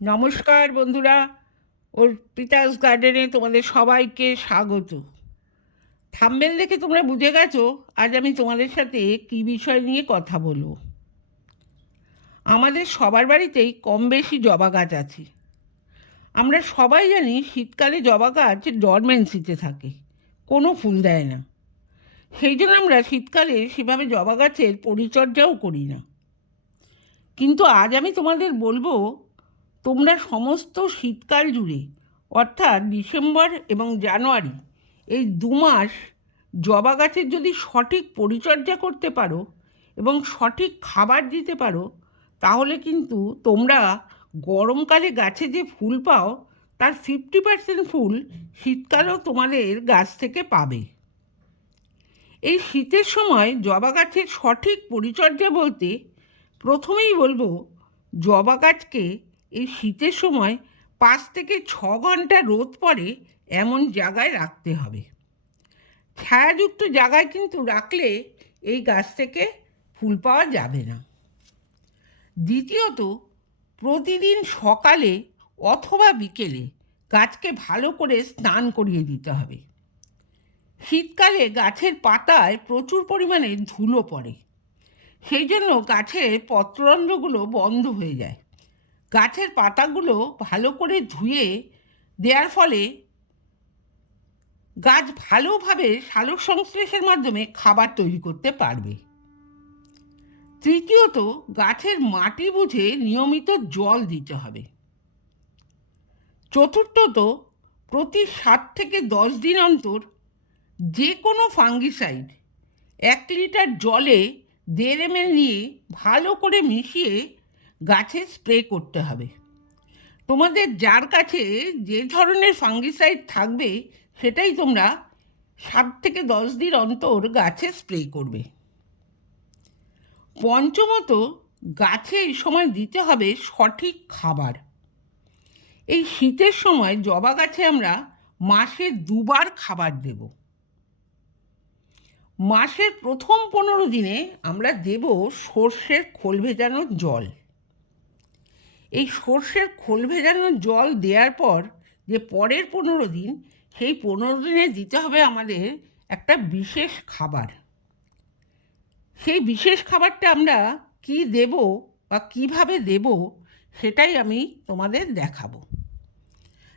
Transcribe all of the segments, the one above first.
নমস্কার বন্ধুরা, ওর পিতাস গার্ডেনে তোমাদের সবাইকে স্বাগত। থাম্বেল দেখে তোমরা বুঝে গেছো, আজ আমি তোমাদের সাথে কী বিষয় নিয়ে কথা বলব। আমাদের সবার বাড়িতেই কম বেশি জবা গাছ আছে। আমরা সবাই জানি শীতকালে জবা গাছ ডরমেন্সিতে থাকে, কোনো ফুল দেয় না। সেই জন্য আমরা শীতকালে সেভাবে জবা গাছের পরিচর্যাও করি না। কিন্তু আজ আমি তোমাদের বলব তোমরা সমস্ত শীতকাল জুড়ে, অর্থাৎ ডিসেম্বর এবং জানুয়ারি, এই দু মাস জবা গাছের যদি সঠিক পরিচর্যা করতে পারো এবং সঠিক খাবার দিতে পারো, তাহলে কিন্তু তোমরা গরমকালে গাছে যে ফুল পাও, তার ফিফটি পার্সেন্ট ফুল শীতকালেও তোমাদের গাছ থেকে পাবে। এই শীতের সময় জবা গাছের সঠিক পরিচর্যা বলতে প্রথমেই বলব, জবা গাছকে এই শীতের সময় পাঁচ থেকে ছ ঘণ্টা রোদ পড়ে এমন জায়গায় রাখতে হবে। ছায়াযুক্ত জায়গায় কিন্তু রাখলে এই গাছ থেকে ফুল পাওয়া যাবে না। দ্বিতীয়ত, প্রতিদিন সকালে অথবা বিকেলে গাছকে ভালো করে স্নান করিয়ে দিতে হবে। শীতকালে গাছের পাতায় প্রচুর পরিমাণে ধুলো পড়ে। সেই জন্য গাছের পত্ররন্ধ্রগুলো বন্ধ হয়ে যায়। গাছের পাতাগুলো ভালো করে ধুয়ে দেওয়ার ফলে গাছ ভালোভাবে সালোক সংশ্লেষের মাধ্যমে খাবার তৈরি করতে পারবে। তৃতীয়ত, গাছের মাটি বুঝে নিয়মিত জল দিতে হবে। চতুর্থত, প্রতি সাত থেকে দশ দিন অন্তর যে কোনো ফাঙ্গিসাইড এক লিটার জলে দেড় এম নিয়ে ভালো করে মিশিয়ে গাছে স্প্রে করতে হবে। তোমাদের যার কাছে যে ধরনের ফাঙ্গিসাইড থাকবে, সেটাই তোমরা সাত থেকে দশ দিন অন্তর গাছে স্প্রে করবে। পঞ্চমত, গাছে এই সময় দিতে হবে সঠিক খাবার। এই শীতের সময় জবা গাছে আমরা মাসে দুবার খাবার দেব। মাসের প্রথম পনেরো দিনে আমরা দেব সর্ষের খোল ভেজানো জল। এই সর্ষের খোল ভেজানো জল দেওয়ার পর যে পরের পনেরো দিন, সেই পনেরো দিনে দিতে হবে আমাদের একটা বিশেষ খাবার। সেই বিশেষ খাবারটা আমরা কি দেব বা কীভাবে দেব সেটাই আমি তোমাদের দেখাবো।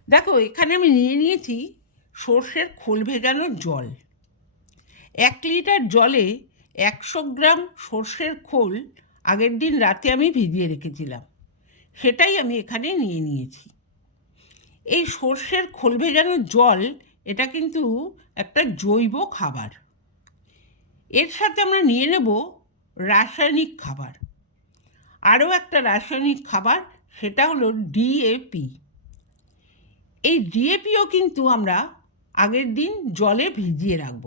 দেখো, এখানে আমি নিয়ে নিয়েছি সর্ষের খোল ভেজানোর জল। এক লিটার জলে একশো গ্রাম সর্ষের খোল আগের দিন রাতে আমি ভিজিয়ে রেখেছিলাম। সেটাই আমি এখানে নিয়ে নিয়েছি। এই সর্ষের খোল ভেজানোর জল, এটা কিন্তু একটা জৈব খাবার। এর সাথে আমরা নিয়ে নেব রাসায়নিক খাবার। আরও একটা রাসায়নিক খাবার, সেটা হলো ডিএপি এই ডিএপিও কিন্তু আমরা আগের দিন জলে ভিজিয়ে রাখব।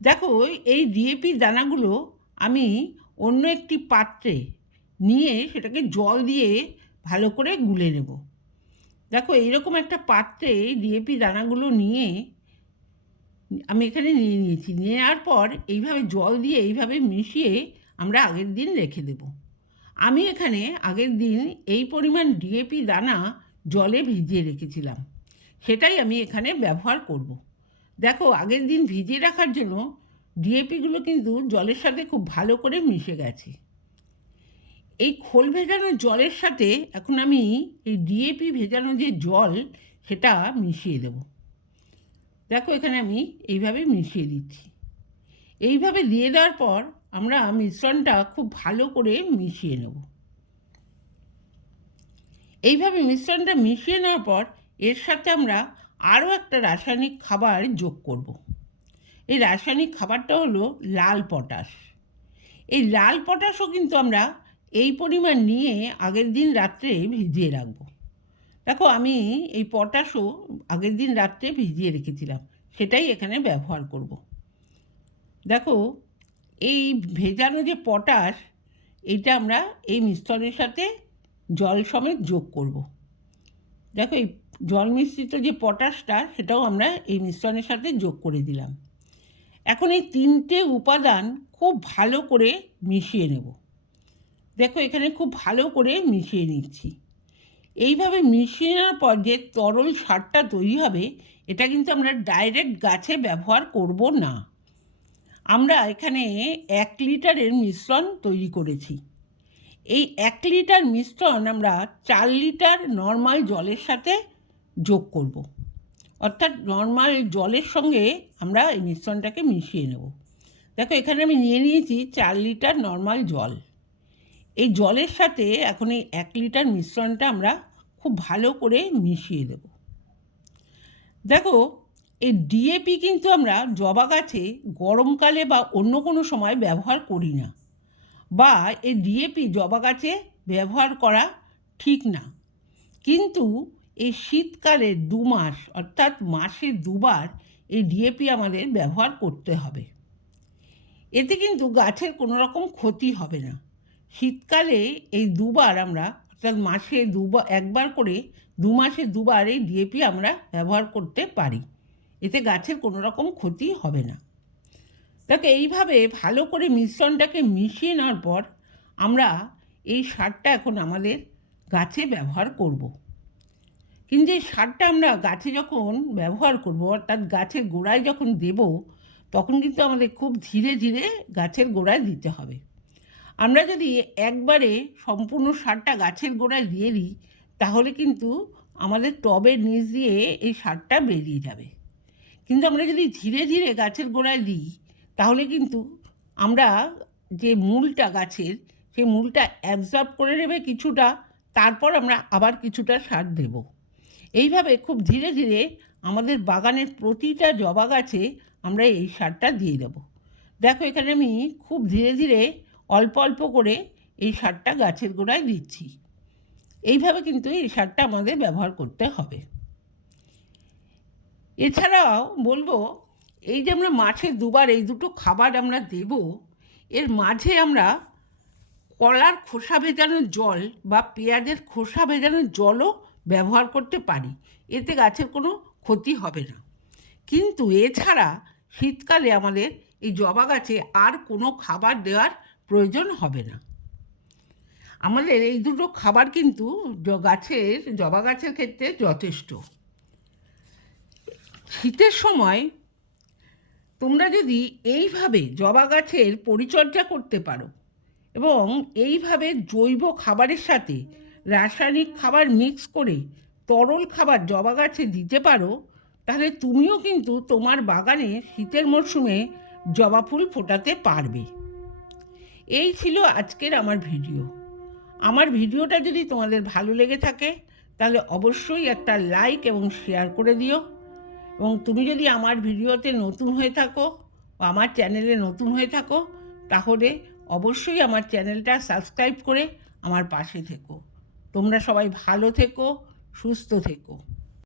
দেখো, এই ডিএপি দানাগুলো আমি অন্য একটি পাত্রে নিয়ে সেটাকে জল দিয়ে ভালো করে গুলে নেব। দেখো এইরকম একটা পাত্রে ডিএপি দানাগুলো নিয়ে আমি এখানে নিয়ে নিয়েছি। নিয়ে নেওয়ার পর এইভাবে জল দিয়ে এইভাবে মিশিয়ে আমরা আগের দিন রেখে দেব। আমি এখানে আগের দিন এই পরিমাণ ডিএপি দানা জলে ভিজিয়ে রেখেছিলাম। সেটাই আমি এখানে ব্যবহার করব। দেখো আগের দিন ভিজিয়ে রাখার জন্য ডিএপিগুলো কিন্তু জলের সাথে খুব ভালো করে মিশে গেছে। এই খোল ভেজানো জলের সাথে এখন আমি এই ডিএপি ভেজানো যে জল, সেটা মিশিয়ে দেব। দেখো এখানে আমি এইভাবে মিশিয়ে দিচ্ছি। এইভাবে দিয়ে দেওয়ার পর আমরা মিশ্রণটা খুব ভালো করে মিশিয়ে নেব। এইভাবে মিশ্রণটা মিশিয়ে নেওয়ার পর এর সাথে আমরা আরও একটা রাসায়নিক খাবার যোগ করব। এই রাসায়নিক খাবারটা হলো লাল পটাশ। এই লাল পটাশও কিন্তু আমরা এই পরিমাণ নিয়ে আগের দিন রাত্রে ভিজিয়ে রাখব দেখো, আমি এই পটাশও আগের দিন রাত্রে ভিজিয়ে রেখেছিলাম, সেটাই এখানে ব্যবহার করব। দেখো, এই ভেজানো যে পটাশ, এটা আমরা এই মিশ্রণের সাথে জল সমেত যোগ করব। দেখো, এই জল মিশ্রিত যে পটাশটা, সেটাও আমরা এই মিশ্রণের সাথে যোগ করে দিলাম এখন এই তিনটে উপাদান খুব ভালো করে মিশিয়ে নেব দেখো, এখানে খুব ভালো করে মিশিয়ে নিচ্ছি। এইভাবে মিশিয়ে নেওয়ার পর যে তরল সারটা তৈরি হবে, এটা কিন্তু আমরা ডাইরেক্ট গাছে ব্যবহার করব না। আমরা এখানে এক লিটারের মিশ্রণ তৈরি করেছি। এই এক লিটার মিশ্রণ আমরা চার লিটার নর্মাল জলের সাথে যোগ করব। অর্থাৎ নর্মাল জলের সঙ্গে আমরা এই মিশ্রণটাকে মিশিয়ে নেব। দেখো, এখানে আমি নিয়ে নিয়েছি চার লিটার নর্মাল জল। এই জলের সাথে এখন এই এক লিটার মিশ্রণটা আমরা খুব ভালো করে মিশিয়ে দেব। দেখো, এই ডিএপি কিন্তু আমরা জবা গাছে গরমকালে বা অন্য কোনো সময় ব্যবহার করি না বা এই ডিএপি জবা গাছে ব্যবহার করা ঠিক না। কিন্তু এই শীতকালে দু মাস, অর্থাৎ মাসে দুবার এই ডিএপি আমাদের ব্যবহার করতে হবে। এতে কিন্তু গাছের কোনো রকম ক্ষতি হবে না। শীতকালে এই দুবার আমরা, অর্থাৎ মাসে দুবার, একবার করে দু মাসে দুবার এই ডিএপি আমরা ব্যবহার করতে পারি। এতে গাছের কোনো রকম ক্ষতি হবে না। দেখো, এইভাবে ভালো করে মিশ্রণটাকে মিশিয়ে নেওয়ার পর আমরা এই সারটা এখন আমাদের গাছে ব্যবহার করব। কিন্তু এই সারটা আমরা গাছে যখন ব্যবহার করব, অর্থাৎ গাছের গোড়ায় যখন দেব, তখন কিন্তু আমাদের খুব ধীরে ধীরে গাছের গোড়ায় দিতে হবে। আমরা যদি একবারে সম্পূর্ণ সারটা গাছের গোড়ায় দিয়ে দিই, তাহলে কিন্তু আমাদের টবের নিচ দিয়ে এই সারটা বেরিয়ে যাবে। কিন্তু আমরা যদি ধীরে ধীরে গাছের গোড়ায় দিই, তাহলে কিন্তু আমরা যে মূলটা গাছের, সেই মূলটা অ্যাবজর্ব করে নেবে কিছুটা, তারপর আমরা আবার কিছুটা সার দেব। এইভাবে খুব ধীরে ধীরে আমাদের বাগানের প্রতিটা জবা গাছে আমরা এই সারটা দিয়ে দেব। দেখো এখানে আমি খুব ধীরে ধীরে অল্প অল্প করে এই সারটা গাছের গোড়ায় দিচ্ছি। এইভাবে কিন্তু এই সারটা আমাদের ব্যবহার করতে হবে। এছাড়াও বলব, এই যে আমরা মাছে দুবার এই দুটো খাবার আমরা দেব, এর মাঝে আমরা কলার খোসা ভেজানোর জল বা পেঁয়াজের খোসা ভেজানোর জলও ব্যবহার করতে পারি। এতে গাছের কোনো ক্ষতি হবে না। কিন্তু এছাড়া শীতকালে আমাদের এই জবা গাছে আর কোনো খাবার দেওয়ার প্রয়োজন হবে না। আমাদের এই দুটো খাবার কিন্তু গাছের, জবা গাছের ক্ষেত্রে যথেষ্ট। শীতের সময় তোমরা যদি এইভাবে জবা গাছের পরিচর্যা করতে পারো এবং এইভাবে জৈব খাবারের সাথে রাসায়নিক খাবার মিক্স করে তরল খাবার জবা গাছে দিতে পারো, তাহলে তুমিও কিন্তু তোমার বাগানে শীতের মরশুমে জবা ফুল ফোটাতে পারবে। এই ছিল আজকের আমার ভিডিও। আমার ভিডিওটা যদি তোমাদের ভালো লেগে থাকে, তাহলে অবশ্যই একটা লাইক এবং শেয়ার করে দিও। এবং তুমি যদি আমার ভিডিওতে নতুন হয়ে থাকো বা আমার চ্যানেলে নতুন হয়ে থাকো, তাহলে অবশ্যই আমার চ্যানেলটা সাবস্ক্রাইব করে আমার পাশে থেকো। তোমরা সবাই ভালো থেকো, সুস্থ থেকো।